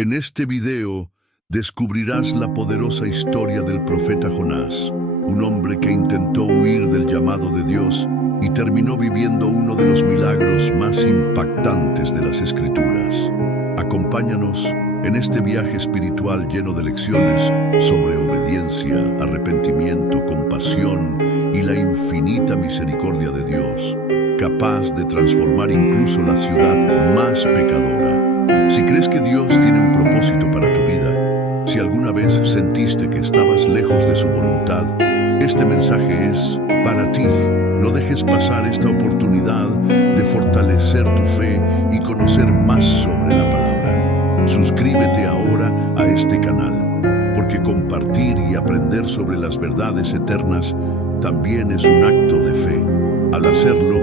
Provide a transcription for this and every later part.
En este video descubrirás la poderosa historia del profeta Jonás, un hombre que intentó huir del llamado de Dios y terminó viviendo uno de los milagros más impactantes de las Escrituras. Acompáñanos en este viaje espiritual lleno de lecciones sobre obediencia, arrepentimiento, compasión y la infinita misericordia de Dios, capaz de transformar incluso la ciudad más pecadora. Si crees que Dios tiene un propósito para tu vida, si alguna vez sentiste que estabas lejos de su voluntad, este mensaje es para ti. No dejes pasar esta oportunidad de fortalecer tu fe y conocer más sobre la palabra. Suscríbete ahora a este canal, porque compartir y aprender sobre las verdades eternas también es un acto de fe. Al hacerlo,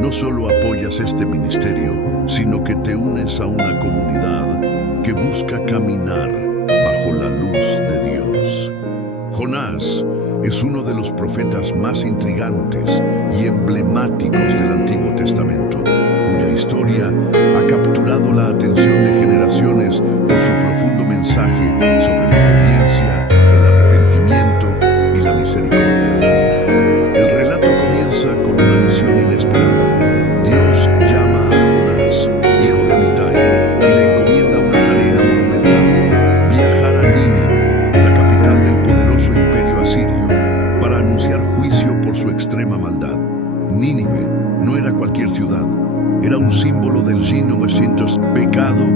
no solo apoyas este ministerio, sino que te unes a una comunidad que busca caminar bajo la luz de Dios. Jonás es uno de los profetas más intrigantes y emblemáticos del Antiguo Testamento, cuya historia ha capturado la atención de generaciones por su profundo mensaje sobre la obediencia, el arrepentimiento y la misericordia divina. El relato comienza con una misión inesperada. Dios llama a Jonás, hijo de Amitai, y le encomienda una tarea monumental: viajar a Nínive, la capital del poderoso imperio asirio, para anunciar juicio por su extrema maldad. Nínive no era cualquier ciudad, era un símbolo del pecado,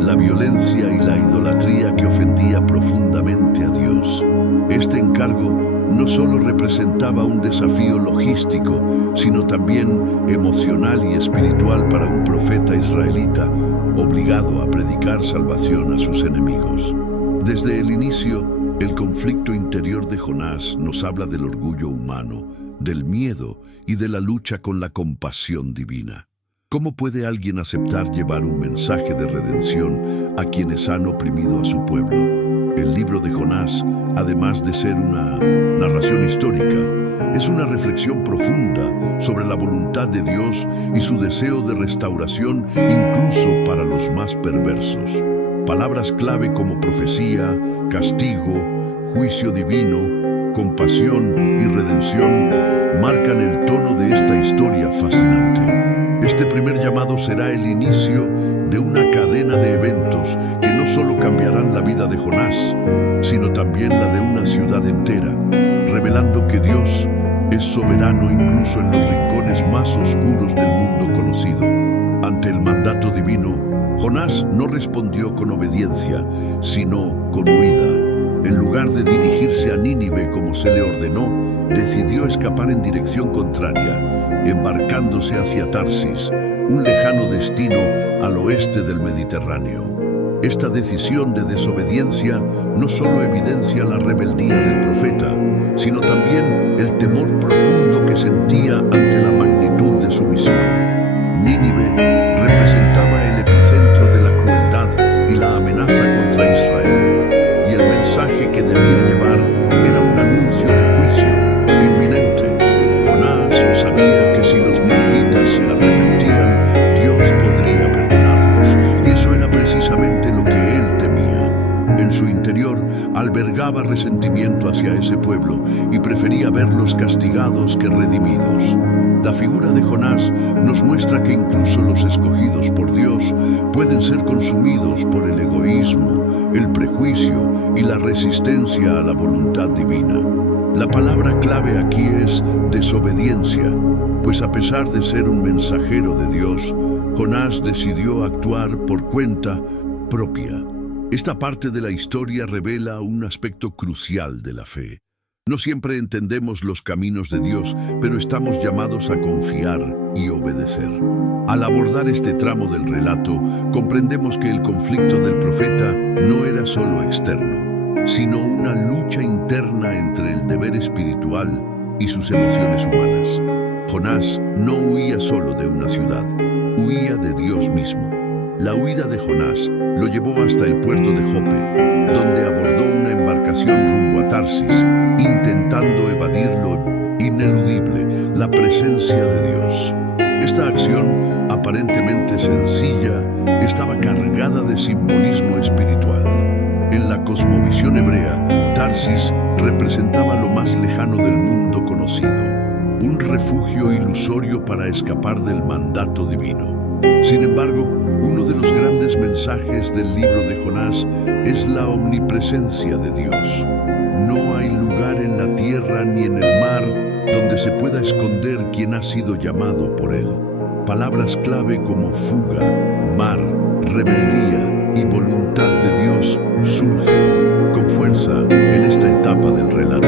la violencia y la idolatría que ofendía profundamente a Dios. Este encargo no solo representaba un desafío logístico, sino también emocional y espiritual para un profeta israelita, obligado a predicar salvación a sus enemigos. Desde el inicio, el conflicto interior de Jonás nos habla del orgullo humano, del miedo y de la lucha con la compasión divina. ¿Cómo puede alguien aceptar llevar un mensaje de redención a quienes han oprimido a su pueblo? El libro de Jonás, además de ser una narración histórica, es una reflexión profunda sobre la voluntad de Dios y su deseo de restauración incluso para los más perversos. Palabras clave como profecía, castigo, juicio divino, compasión y redención marcan el tono de esta historia fascinante. Este primer llamado será el inicio de una cadena de eventos que no solo cambiarán la vida de Jonás, sino también la de una ciudad entera, revelando que Dios es soberano incluso en los rincones más oscuros del mundo conocido. Ante el mandato divino, Jonás no respondió con obediencia, sino con huida. En lugar de dirigirse a Nínive como se le ordenó, decidió escapar en dirección contraria, embarcándose hacia Tarsis, un lejano destino al oeste del Mediterráneo. Esta decisión de desobediencia no solo evidencia la rebeldía del profeta, sino también el temor profundo que sentía ante la magnitud de su misión. Nínive representaba el epicentro de la crueldad y la amenaza contra Israel, y el mensaje que debía llevar era un anuncio de juicio inminente. Jonás sabía que si los ninivitas se arrepentían, Dios podría perdonarlos, y eso era precisamente lo que él temía. En su interior albergaba resentimiento hacia ese pueblo y prefería verlos castigados que redimidos. La figura de Jonás nos muestra que incluso los escogidos por Dios pueden ser consumidos por el egoísmo, el prejuicio y la resistencia a la voluntad divina. La palabra clave aquí es desobediencia, pues a pesar de ser un mensajero de Dios, Jonás decidió actuar por cuenta propia. Esta parte de la historia revela un aspecto crucial de la fe. No siempre entendemos los caminos de Dios, pero estamos llamados a confiar y obedecer. Al abordar este tramo del relato, comprendemos que el conflicto del profeta no era solo externo, sino una lucha interna entre el deber espiritual y sus emociones humanas. Jonás no huía solo de una ciudad, huía de Dios mismo. La huida de Jonás lo llevó hasta el puerto de Jope, donde abordó una embarcación rumbo a Tarsis, intentando evadir lo ineludible, la presencia de Dios. Esta acción, aparentemente sencilla, estaba cargada de simbolismo espiritual. Tarsis representaba lo más lejano del mundo conocido, un refugio ilusorio para escapar del mandato divino. Sin embargo, uno de los grandes mensajes del libro de Jonás es la omnipresencia de Dios. No hay lugar en la tierra ni en el mar donde se pueda esconder quien ha sido llamado por él. Palabras clave como fuga, mar, rebeldía y voluntad de Dios surgen con fuerza en esta etapa del relato.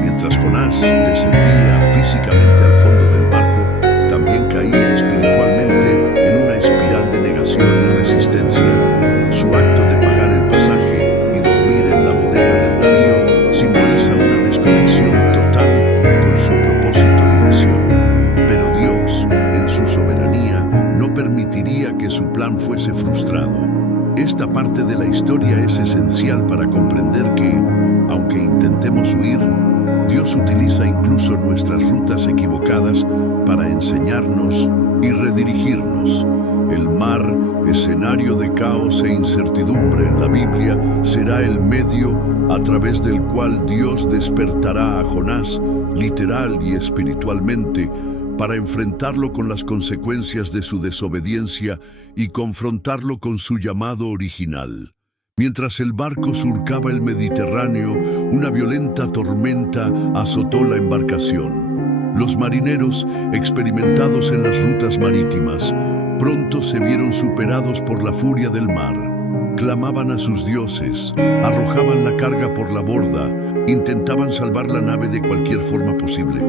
Mientras Jonás descendía físicamente al fondo del barco, también caía espiritualmente en una espiral de negación y resistencia. Su acto de pagar el pasaje y dormir en la bodega del navío simboliza una desconexión total con su propósito y misión. Pero Dios, en su soberanía, no permitiría que su plan fuese frustrado. Esta parte de la historia es esencial para comprender que, aunque intentemos huir, Dios utiliza incluso nuestras rutas equivocadas para enseñarnos y redirigirnos. El mar, escenario de caos e incertidumbre en la Biblia, será el medio a través del cual Dios despertará a Jonás, literal y espiritualmente, para enfrentarlo con las consecuencias de su desobediencia y confrontarlo con su llamado original. Mientras el barco surcaba el Mediterráneo, una violenta tormenta azotó la embarcación. Los marineros, experimentados en las rutas marítimas, pronto se vieron superados por la furia del mar. Clamaban a sus dioses, arrojaban la carga por la borda, intentaban salvar la nave de cualquier forma posible,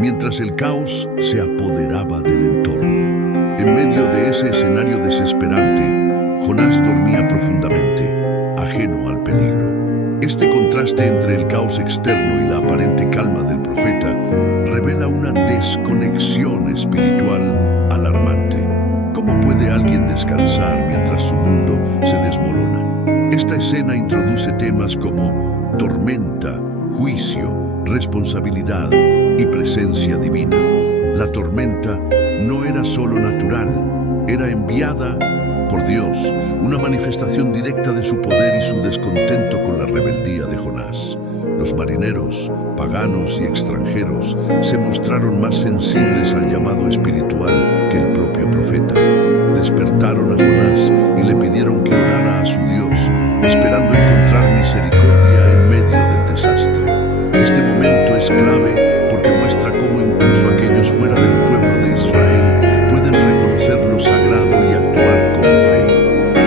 mientras el caos se apoderaba del entorno. En medio de ese escenario desesperante, Jonás dormía profundamente, ajeno al peligro. Este contraste entre el caos externo y la aparente calma del profeta revela una desconexión espiritual alarmante. ¿Cómo puede alguien descansar mientras su mundo se desmorona? Esta escena introduce temas como tormenta, juicio, responsabilidad y presencia divina. La tormenta no era solo natural, era enviada por Dios, una manifestación directa de su poder y su descontento con la rebeldía de Jonás. Los marineros, paganos y extranjeros, se mostraron más sensibles al llamado espiritual que el propio profeta. Despertaron a Jonás y le pidieron que orara a su Dios, esperando encontrar misericordia en medio del desastre. Este momento es clave porque muestra cómo incluso aquellos fuera del pueblo de Israel pueden reconocer lo sagrado y actuar con fe.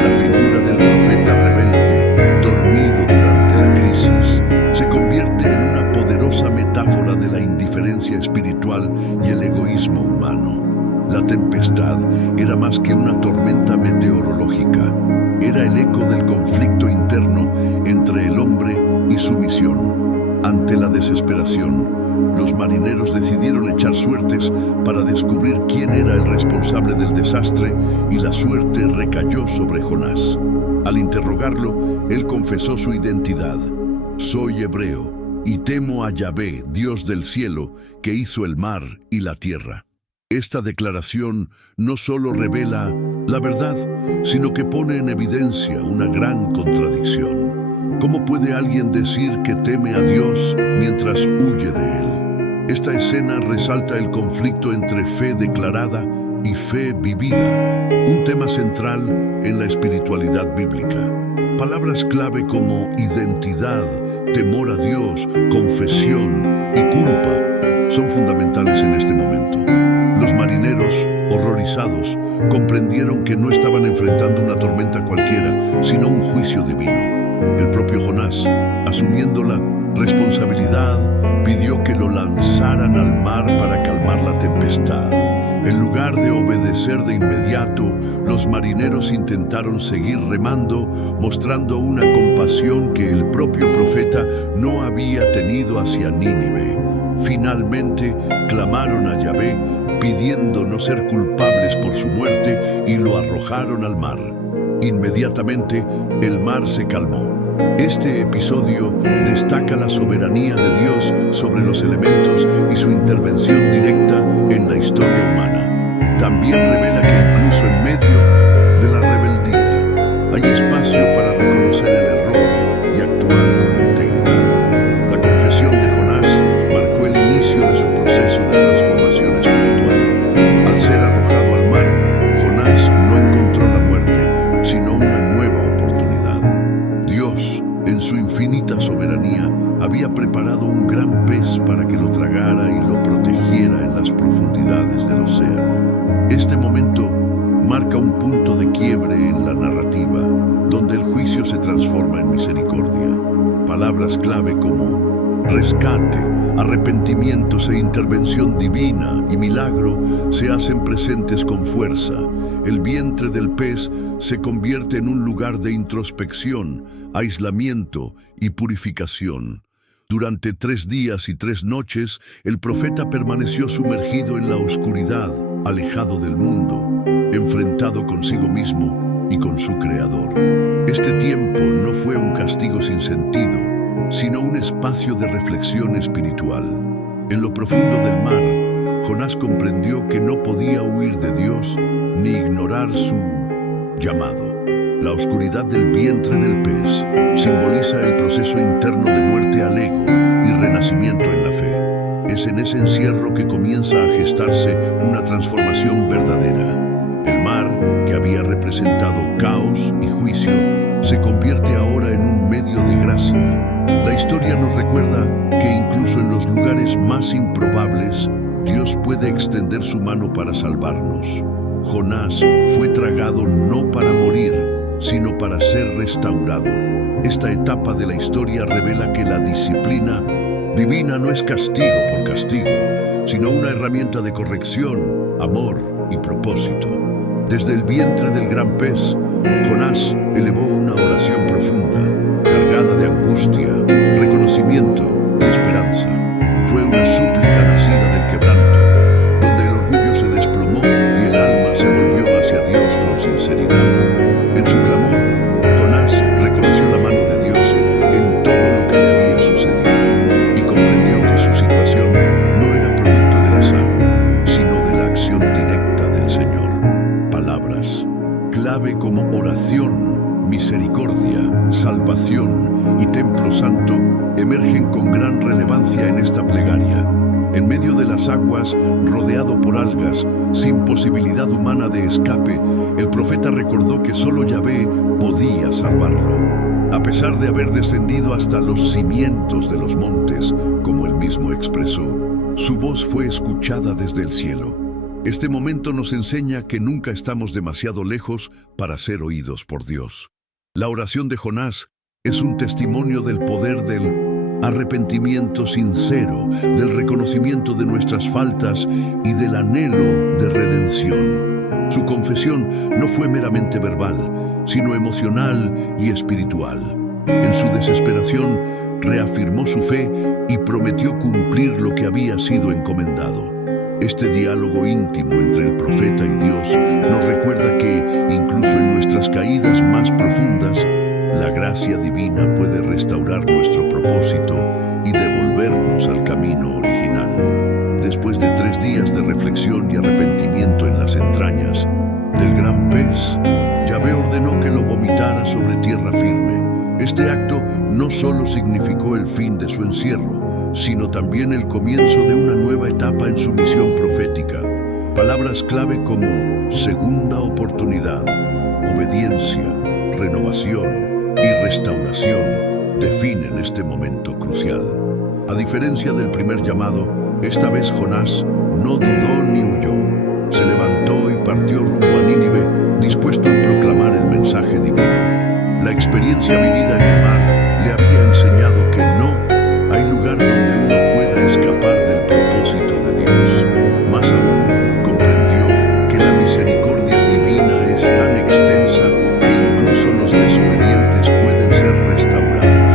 La figura del profeta rebelde, dormido durante la crisis, se convierte en una poderosa metáfora de la indiferencia espiritual y el egoísmo humano. La tempestad era más que una tormenta meteorológica, era el eco del conflicto interno entre el hombre y su misión. Ante la desesperación, los marineros decidieron echar suertes para descubrir quién era el responsable del desastre y la suerte recayó sobre Jonás. Al interrogarlo, él confesó su identidad. Soy hebreo y temo a Yahvé, Dios del cielo, que hizo el mar y la tierra. Esta declaración no solo revela la verdad, sino que pone en evidencia una gran contradicción. ¿Cómo puede alguien decir que teme a Dios mientras huye de él? Esta escena resalta el conflicto entre fe declarada y fe vivida, un tema central en la espiritualidad bíblica. Palabras clave como identidad, temor a Dios, confesión y culpa son fundamentales en este momento. Los marineros, horrorizados, comprendieron que no estaban enfrentando una tormenta cualquiera, sino un juicio divino. El propio Jonás, asumiendo la responsabilidad, pidió que lo lanzaran al mar para calmar la tempestad. En lugar de obedecer de inmediato, los marineros intentaron seguir remando, mostrando una compasión que el propio profeta no había tenido hacia Nínive. Finalmente, clamaron a Yahvé, pidiendo no ser culpables por su muerte, y lo arrojaron al mar. Inmediatamente, el mar se calmó. Este episodio destaca la soberanía de Dios sobre los elementos y su intervención directa en la historia humana. También revela que incluso en medio de la rebeldía hay espacio para reconocer el error y actuar con integridad. infinita soberanía, había preparado un gran pez para que lo tragara y lo protegiera en las profundidades del océano. Este momento marca un punto de quiebre en la narrativa, donde el juicio se transforma en misericordia. Palabras clave como rescate, arrepentimientos e intervención divina y milagro se hacen presentes con fuerza. El vientre del pez se convierte en un lugar de introspección, aislamiento y purificación. Durante 3 días y 3 noches, el profeta permaneció sumergido en la oscuridad, alejado del mundo, enfrentado consigo mismo y con su Creador. Este tiempo no fue un castigo sin sentido, sino un espacio de reflexión espiritual. En lo profundo del mar, Jonás comprendió que no podía huir de Dios ni ignorar su llamado. La oscuridad del vientre del pez simboliza el proceso interno de muerte al ego y renacimiento en la fe. Es en ese encierro que comienza a gestarse una transformación verdadera. El mar, que había representado caos y juicio, se convierte ahora en un medio de gracia. La historia nos recuerda que incluso en los lugares más improbables, Dios puede extender su mano para salvarnos. Jonás fue tragado no para morir, sino para ser restaurado. Esta etapa de la historia revela que la disciplina divina no es castigo por castigo, sino una herramienta de corrección, amor y propósito. Desde el vientre del gran pez, Jonás elevó una oración profunda, cargada de angustia, reconocimiento y esperanza. Fue una súplica nacida del quebranto, donde el orgullo se desplomó y el alma se volvió hacia Dios con sinceridad. En su clamor, Jonás reconoció la mano de Dios en todo lo que le había sucedido y comprendió que su situación no era producto del azar, sino de la acción directa del Señor. Palabras clave como oración, misericordia, salvación y templo santo emergen con gran relevancia en esta plegaria. En medio de las aguas, rodeado por algas, sin posibilidad humana de escape, el profeta recordó que solo Yahvé podía salvarlo. A pesar de haber descendido hasta los cimientos de los montes, como él mismo expresó, su voz fue escuchada desde el cielo. Este momento nos enseña que nunca estamos demasiado lejos para ser oídos por Dios. La oración de Jonás es un testimonio del poder del arrepentimiento sincero, del reconocimiento de nuestras faltas y del anhelo de redención. Su confesión no fue meramente verbal, sino emocional y espiritual. En su desesperación, reafirmó su fe y prometió cumplir lo que había sido encomendado. Este diálogo íntimo entre el profeta y Dios nos recuerda que, incluso en nuestras caídas más profundas, la gracia divina puede restaurar nuestro propósito y devolvernos al camino original. Después de 3 días de reflexión y arrepentimiento en las entrañas del gran pez, Yahvé ordenó que lo vomitara sobre tierra firme. Este acto no solo significó el fin de su encierro, sino también el comienzo de una nueva etapa en su misión profética. Palabras clave como segunda oportunidad, obediencia, renovación y restauración definen este momento crucial. A diferencia del primer llamado, esta vez Jonás no dudó ni huyó. Se levantó y partió rumbo a Nínive, dispuesto a proclamar el mensaje divino. La experiencia vivida en el mar le había enseñado que no hay lugar donde uno pueda escapar del propósito de Dios. Más aún, comprendió que la misericordia divina es tan extensa que incluso los desobedientes pueden ser restaurados.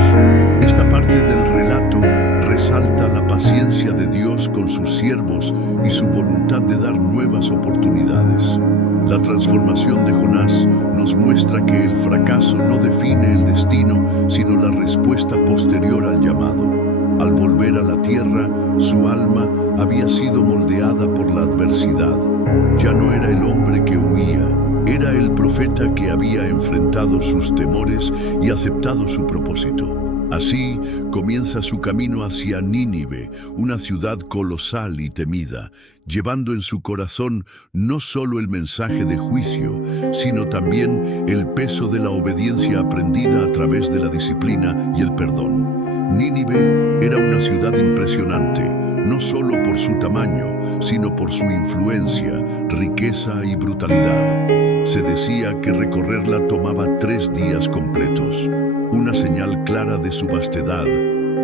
Esta parte del relato resalta la paciencia de Dios con sus siervos y su voluntad de dar nuevas oportunidades. La transformación de Jonás nos muestra que el fracaso no define el destino, sino la respuesta posterior al llamado. Al volver a la tierra, su alma había sido moldeada por la adversidad. Ya no era el hombre que huía, era el profeta que había enfrentado sus temores y aceptado su propósito. Así comienza su camino hacia Nínive, una ciudad colosal y temida, llevando en su corazón no solo el mensaje de juicio, sino también el peso de la obediencia aprendida a través de la disciplina y el perdón. Nínive era una ciudad impresionante, no solo por su tamaño, sino por su influencia, riqueza y brutalidad. Se decía que recorrerla tomaba 3 días completos, una señal clara de su vastedad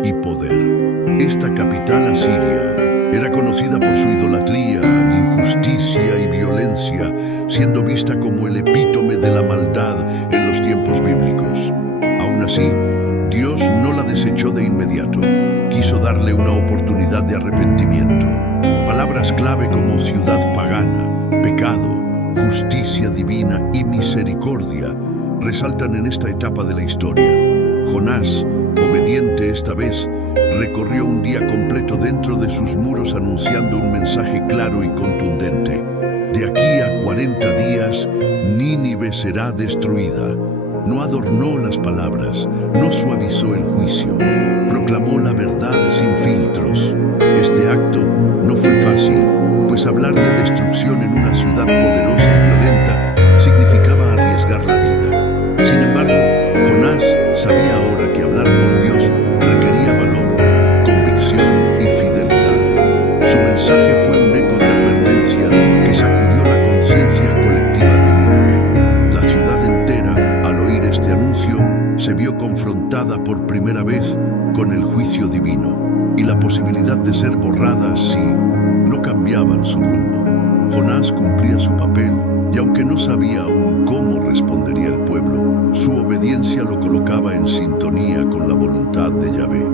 y poder. Esta capital asiria era conocida por su idolatría, injusticia y violencia, siendo vista como el epítome de la maldad en los tiempos bíblicos. Aún así, Dios no la desechó de inmediato, quiso darle una oportunidad de arrepentimiento. Palabras clave como ciudad pagana, pecado, justicia divina y misericordia resaltan en esta etapa de la historia. Jonás, obediente esta vez, recorrió un día completo dentro de sus muros anunciando un mensaje claro y contundente. De aquí a 40 días, Nínive será destruida. No adornó las palabras, no suavizó el juicio, proclamó la verdad sin filtros. Este acto no fue fácil, pues hablar de destrucción en una ciudad poderosa y violenta significaba arriesgar la vida. Sin embargo, Jonás sabía ahora que hablar por Dios requería valor, convicción y fidelidad. Su mensaje fue un eco de advertencia que sacudió la conciencia colectiva de Nínive. La ciudad entera, al oír este anuncio, se vio confrontada por primera vez con el juicio divino y la posibilidad de ser borrada si no cambiaban su rumbo. Jonás cumplía su papel y aunque no sabía aún cómo respondería el pueblo, su obediencia lo colocaba en sintonía con la voluntad de Yahvé.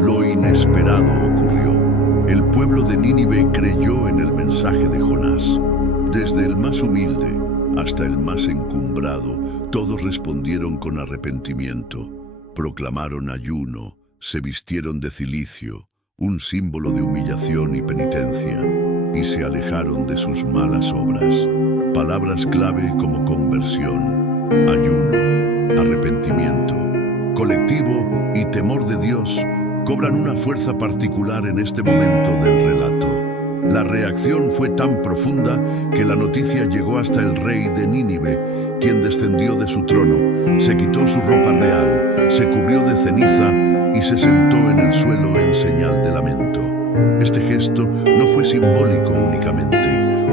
Lo inesperado ocurrió. El pueblo de Nínive creyó en el mensaje de Jonás. Desde el más humilde hasta el más encumbrado, todos respondieron con arrepentimiento. Proclamaron ayuno, se vistieron de cilicio, un símbolo de humillación y penitencia, y se alejaron de sus malas obras. Palabras clave como conversión, ayuno, arrepentimiento, colectivo y temor de Dios cobran una fuerza particular en este momento del relato. La reacción fue tan profunda que la noticia llegó hasta el rey de Nínive, quien descendió de su trono, se quitó su ropa real, se cubrió de ceniza y se sentó en el suelo en señal de lamento. Este gesto no fue simbólico únicamente,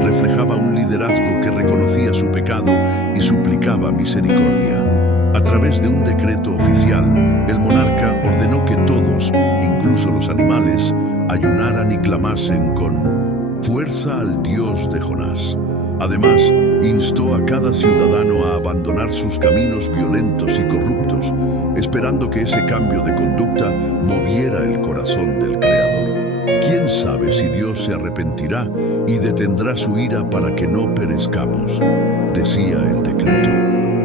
reflejaba un liderazgo que reconocía su pecado y suplicaba misericordia. A través de un decreto oficial, el monarca ordenó que todos, incluso los animales, ayunaran y clamasen con fuerza al Dios de Jonás. Además, instó a cada ciudadano a abandonar sus caminos violentos y corruptos, esperando que ese cambio de conducta moviera el corazón del Creador. ¿Quién sabe si Dios se arrepentirá y detendrá su ira para que no perezcamos?, decía el decreto.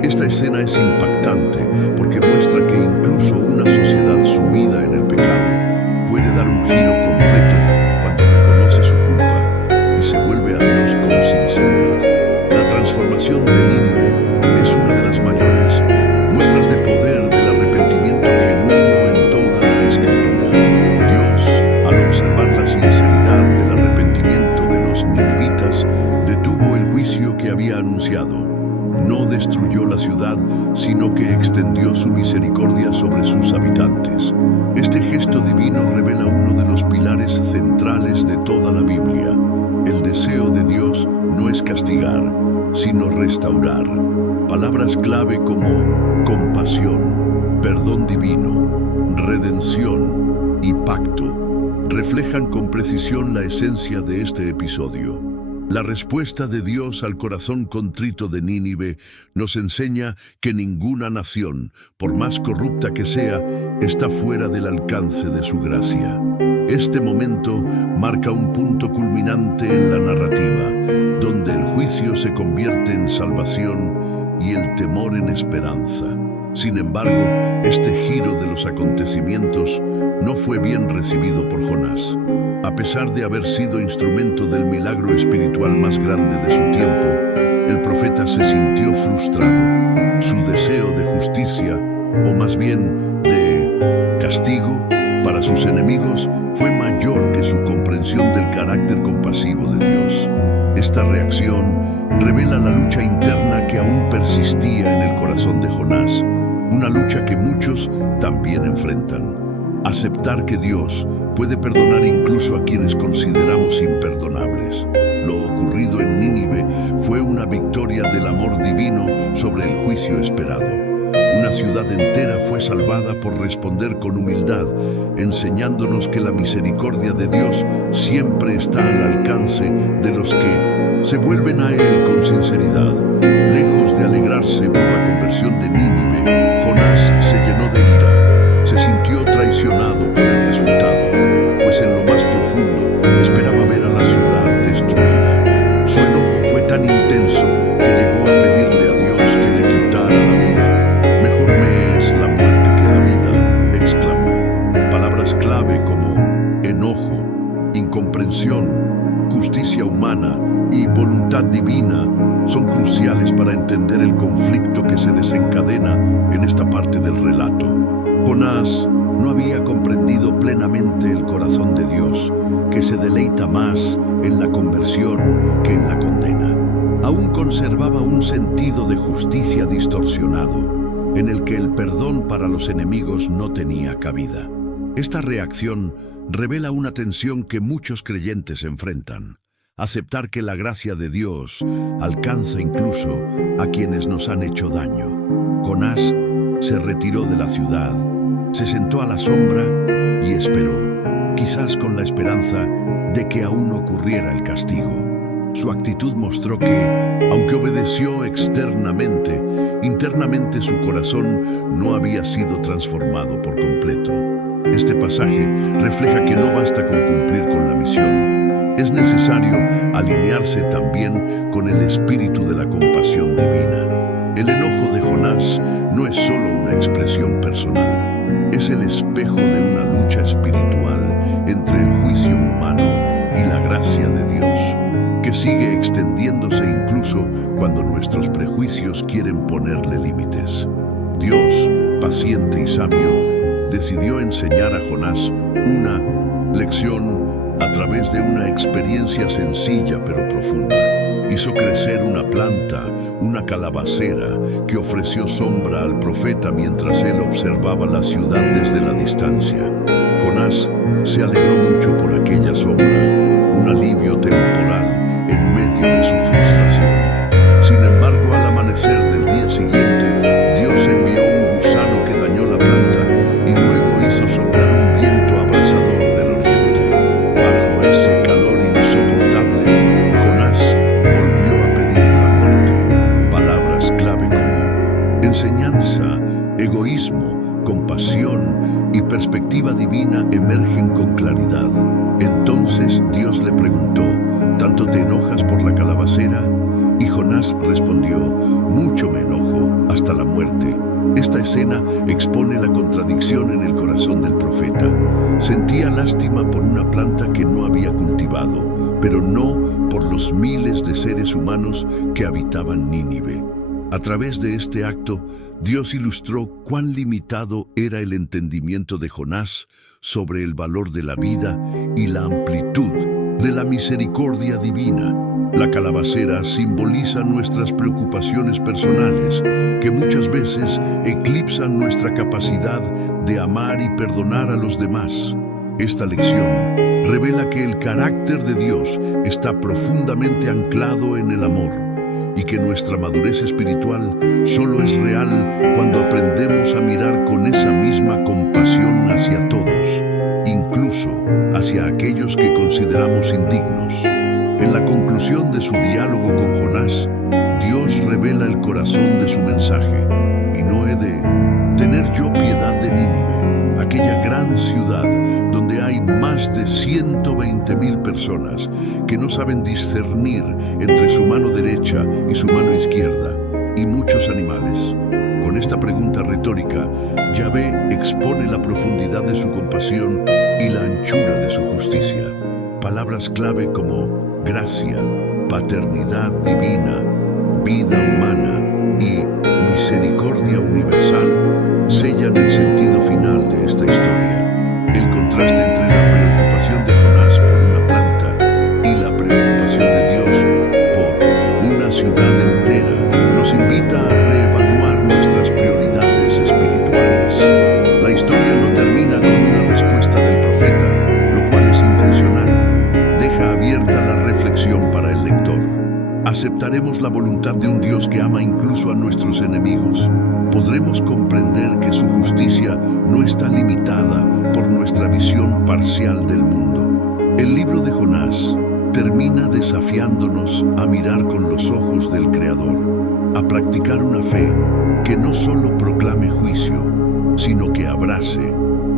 Esta escena es impactante porque muestra que incluso una sociedad sumida en el pecado puede dar un giro completo cuando reconoce su culpa y se vuelve a Dios con sinceridad. La transformación de Nínive es una de las mayores muestras de poder del arrepentimiento genuino en toda la Escritura. Dios, al observar la sinceridad del arrepentimiento de los ninivitas, detuvo el juicio que había anunciado. No destruyó la ciudad, sino que extendió su misericordia sobre sus habitantes. Este gesto divino revela uno de los pilares centrales de toda la Biblia. El deseo de Dios no es castigar, sino restaurar. Palabras clave como compasión, perdón divino, redención y pacto reflejan con precisión la esencia de este episodio. La respuesta de Dios al corazón contrito de Nínive nos enseña que ninguna nación, por más corrupta que sea, está fuera del alcance de su gracia. Este momento marca un punto culminante en la narrativa, donde el juicio se convierte en salvación y el temor en esperanza. Sin embargo, este giro de los acontecimientos no fue bien recibido por Jonás. A pesar de haber sido instrumento del milagro espiritual más grande de su tiempo, el profeta se sintió frustrado. Su deseo de justicia, o más bien de Castigo para sus enemigos fue mayor que su comprensión del carácter compasivo de Dios. Esta reacción revela la lucha interna que aún persistía en el corazón de Jonás, una lucha que muchos también enfrentan. Aceptar que Dios puede perdonar incluso a quienes consideramos imperdonables. Lo ocurrido en Nínive fue una victoria del amor divino sobre el juicio esperado. Una ciudad entera fue salvada por responder con humildad, enseñándonos que la misericordia de Dios siempre está al alcance de los que se vuelven a Él con sinceridad. Lejos de alegrarse por la conversión de Nínive, Jonás se llenó de ira. Se sintió traicionado por el resultado, pues en lo más profundo esperaba ver a la ciudad destruida. Su enojo fue tan intenso que llegó a pedirle a Dios que le quitara la vida. Mejor me es la muerte que la vida, exclamó. Palabras clave como enojo, incomprensión, justicia humana y voluntad divina son cruciales para entender el conflicto que se desencadena en esta parte del relato. Jonás no había comprendido plenamente el corazón de Dios, que se deleita más en la conversión que en la condena. Aún conservaba un sentido de justicia distorsionado, en el que el perdón para los enemigos no tenía cabida. Esta reacción revela una tensión que muchos creyentes enfrentan: aceptar que la gracia de Dios alcanza incluso a quienes nos han hecho daño. Jonás se retiró de la ciudad, se sentó a la sombra y esperó, quizás con la esperanza de que aún ocurriera el castigo. Su actitud mostró que, aunque obedeció externamente, internamente su corazón no había sido transformado por completo. Este pasaje refleja que no basta con cumplir con la misión. Es necesario alinearse también con el espíritu de la compasión divina. El enojo de Jonás no es solo una expresión personal. Es el espejo de una lucha espiritual entre el juicio humano y la gracia de Dios, que sigue extendiéndose incluso cuando nuestros prejuicios quieren ponerle límites. Dios, paciente y sabio, decidió enseñar a Jonás una lección a través de una experiencia sencilla pero profunda. Hizo crecer una planta, una calabacera, que ofreció sombra al profeta mientras él observaba la ciudad desde la distancia. Jonás se alegró mucho por aquella sombra, un alivio temporal en medio de su frustración. Sin embargo, al amanecer del día siguiente, Dios envió un gusano que dañó la planta y luego hizo soplar un viento abrasador del oriente. Bajo ese calor insoportable, Jonás volvió a pedir la muerte. Palabras clave como enseñanza, egoísmo, compasión y perspectiva divina emergen con claridad. Entonces Dios le preguntó: ¿tanto te enojas por la calabacera? Y Jonás respondió: mucho me enojo, hasta la muerte. Esta escena expone la contradicción en el corazón del profeta. Sentía lástima por una planta que no había cultivado, pero no por los miles de seres humanos que habitaban Nínive. A través de este acto, Dios ilustró cuán limitado era el entendimiento de Jonás sobre el valor de la vida y la amplitud de la misericordia divina. La calabacera simboliza nuestras preocupaciones personales, que muchas veces eclipsan nuestra capacidad de amar y perdonar a los demás. Esta lección revela que el carácter de Dios está profundamente anclado en el amor, y que nuestra madurez espiritual solo es real cuando aprendemos a mirar con esa misma compasión hacia todos, incluso hacia aquellos que consideramos indignos. En la conclusión de su diálogo con Jonás, Dios revela el corazón de su mensaje: y no he de tener yo piedad de Nínive, aquella gran ciudad donde hay más de 120,000 personas que no saben discernir entre su mano derecha y su mano izquierda, y muchos animales. Con esta pregunta retórica, Yahvé expone la profundidad de su compasión y la anchura de su justicia. Palabras clave como gracia, paternidad divina, vida humana y misericordia universal sellan el sentido final final de esta historia. El contraste entre la preocupación de Jonás por una planta y la preocupación de Dios por una ciudad entera nos invita a reevaluar nuestras prioridades espirituales. La historia no termina con una respuesta del profeta, lo cual es intencional. Deja abierta la reflexión para el lector. ¿Aceptaremos la voluntad de un Dios que ama incluso a nuestros enemigos? ¿Podremos comprender que su justicia no está limitada por nuestra visión parcial del mundo? El libro de Jonás termina desafiándonos a mirar con los ojos del Creador, a practicar una fe que no solo proclame juicio, sino que abrace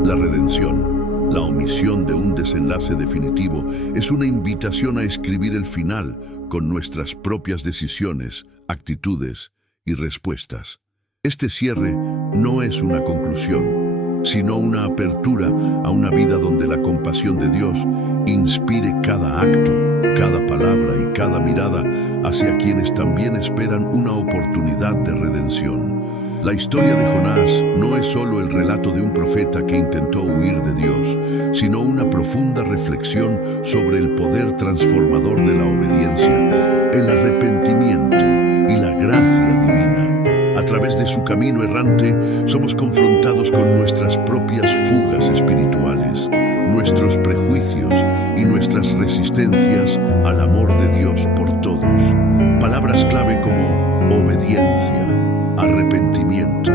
la redención. La omisión de un desenlace definitivo es una invitación a escribir el final con nuestras propias decisiones, actitudes y respuestas. Este cierre no es una conclusión, sino una apertura a una vida donde la compasión de Dios inspire cada acto, cada palabra y cada mirada hacia quienes también esperan una oportunidad de redención. La historia de Jonás no es solo el relato de un profeta que intentó huir de Dios, sino una profunda reflexión sobre el poder transformador de la obediencia, el arrepentimiento y la gracia divina. A través de su camino errante, somos confrontados con nuestras propias fugas espirituales, nuestros prejuicios y nuestras resistencias al amor de Dios por todos. Palabras clave como obediencia, arrepentimiento,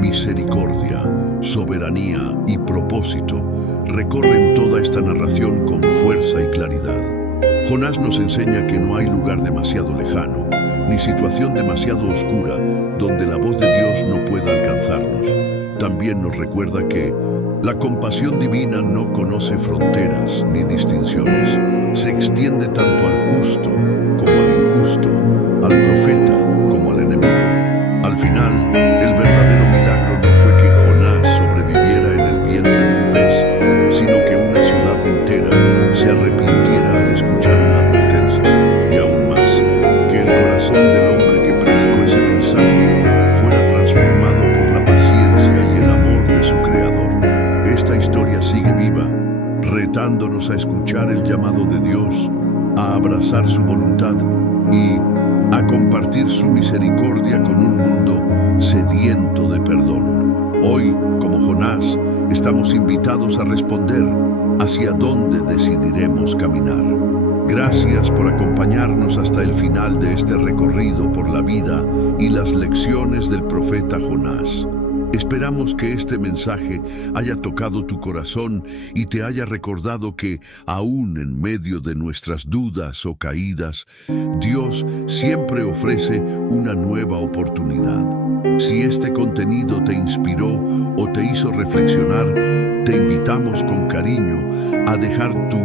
misericordia, soberanía y propósito recorren toda esta narración con fuerza y claridad. Jonás nos enseña que no hay lugar demasiado lejano, ni situación demasiado oscura donde la voz de Dios no pueda alcanzarnos. También nos recuerda que la compasión divina no conoce fronteras ni distinciones. Se extiende tanto al justo como al injusto, al profeta como al enemigo. Al final, el verdadero milagro no fue que Jonás sobreviviera en el vientre de un pez, sino que una ciudad entera se arrepintiera al escuchar una advertencia. Y aún más, que el corazón del hombre que predicó ese mensaje fuera transformado por la paciencia y el amor de su Creador. Esta historia sigue viva, retándonos a escuchar el llamado de Dios, a abrazar su voluntad y a compartir su misericordia con un mundo sediento de perdón. Hoy, como Jonás, estamos invitados a responder hacia dónde decidiremos caminar. Gracias por acompañarnos hasta el final de este recorrido por la vida y las lecciones del profeta Jonás. Esperamos que este mensaje haya tocado tu corazón y te haya recordado que, aún en medio de nuestras dudas o caídas, Dios siempre ofrece una nueva oportunidad. Si este contenido te inspiró o te hizo reflexionar, te invitamos con cariño a dejar tu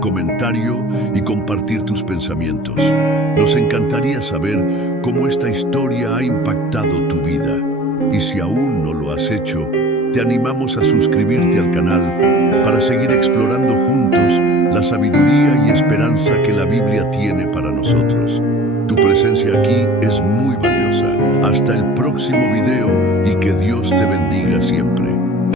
comentario y compartir tus pensamientos. Nos encantaría saber cómo esta historia ha impactado tu vida. Y si aún no lo has hecho, te animamos a suscribirte al canal para seguir explorando juntos la sabiduría y esperanza que la Biblia tiene para nosotros. Tu presencia aquí es muy valiosa. Hasta el próximo video y que Dios te bendiga siempre.